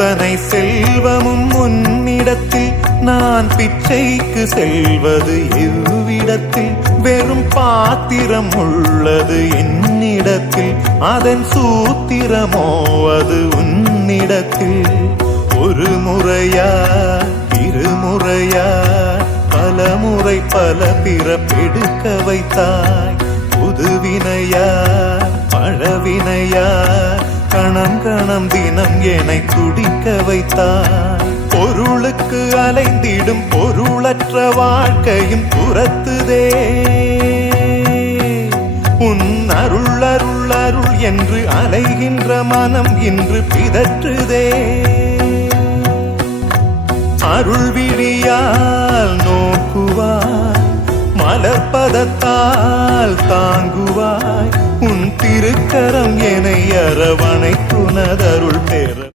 அத்தனை செல்வமும் உன்னிடத்தில் நான் பிச்சைக்கு செல்வது எவ்விடத்தில் வெறும் பாத்திரம் உள்ளது என்னிடத்தில் அதன் சூத்திரமோ அது உன்னிடத்தில் ஒரு முறையா இருமுறையா பலமுறை பல பிறப்பெடுக்க வைத்தாய் புதுவினையா பழவினையா கணம் கணம் தினம் என்னை துடிக்க வைத்தாய் பொருளுக்கு அலைந்திடும் பொருளற்ற வாழ்க்கையும் துரத்துதே உன் அருள் அருள் அருள் என்று அலைகின்ற மனம் இன்று பிதற்றுதே அருள் விழியால் நோக்குவாய் மலர்பதத்தால் தாங்குவாய் உன் திருக்கரம் என்னை அரவணைத்துனதருள் பெற